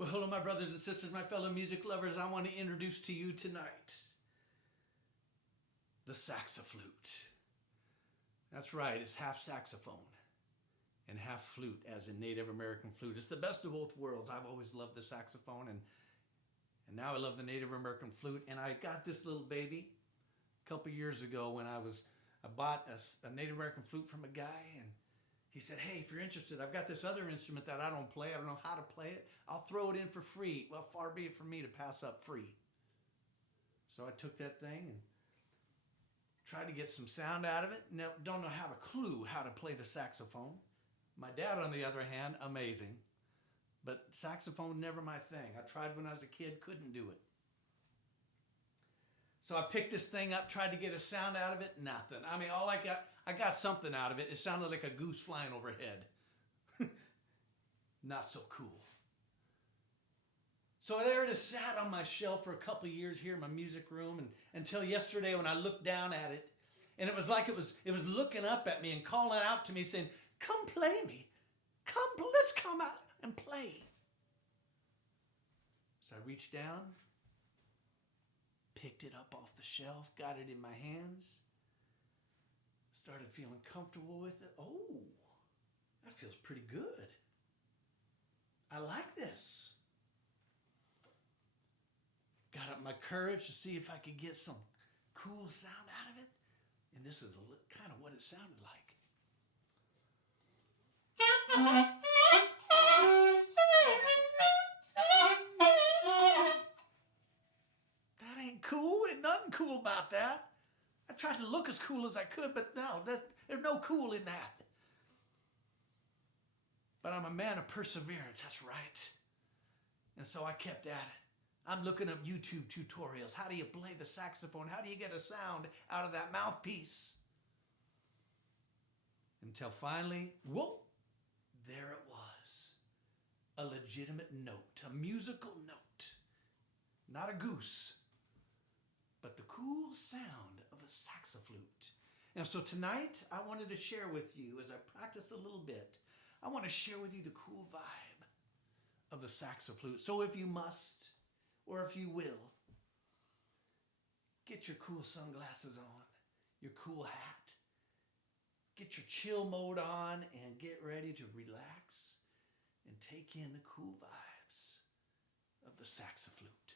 Well, hello, my brothers and sisters, my fellow music lovers. I want to introduce to you tonight the saxaflute. That's right, it's half saxophone and half flute, as in Native American flute. It's the best of both worlds. I've always loved the saxophone, and now I love the Native American flute. And I got this little baby a couple years ago when I bought a Native American flute from a guy, and he said, hey, if you're interested, I've got this other instrument that I don't play. I don't know how to play it. I'll throw it in for free. Well, far be it from me to pass up free. So I took that thing and tried to get some sound out of it. Now, don't have a clue how to play the saxophone. My dad, on the other hand, amazing. But saxophone, never my thing. I tried when I was a kid, couldn't do it. So I picked this thing up, tried to get a sound out of it, nothing. I mean, I got something out of it. It sounded like a goose flying overhead. Not so cool. So there it is, sat on my shelf for a couple of years here in my music room, and until yesterday when I looked down at it, and it was like it was looking up at me and calling out to me saying, come play me. Let's come out and play. So I reached down, picked it up off the shelf, got it in my hands, started feeling comfortable with it. Oh, that feels pretty good. I like this. Got up my courage to see if I could get some cool sound out of it. And this is kind of what it sounded like. That ain't cool. Ain't nothing cool about that. I tried to look as cool as I could, but no, there's no cool in that. But I'm a man of perseverance, that's right. And so I kept at it. I'm looking up YouTube tutorials. How do you play the saxophone? How do you get a sound out of that mouthpiece? Until finally, whoa, there it was. A legitimate note, a musical note. Not a goose, but the cool sound of a saxaflute. And so tonight, I wanted to share with you, as I practice a little bit, I want to share with you the cool vibe of the saxaflute. So if you must, or if you will, get your cool sunglasses on, your cool hat, get your chill mode on, and get ready to relax and take in the cool vibes of the saxaflute.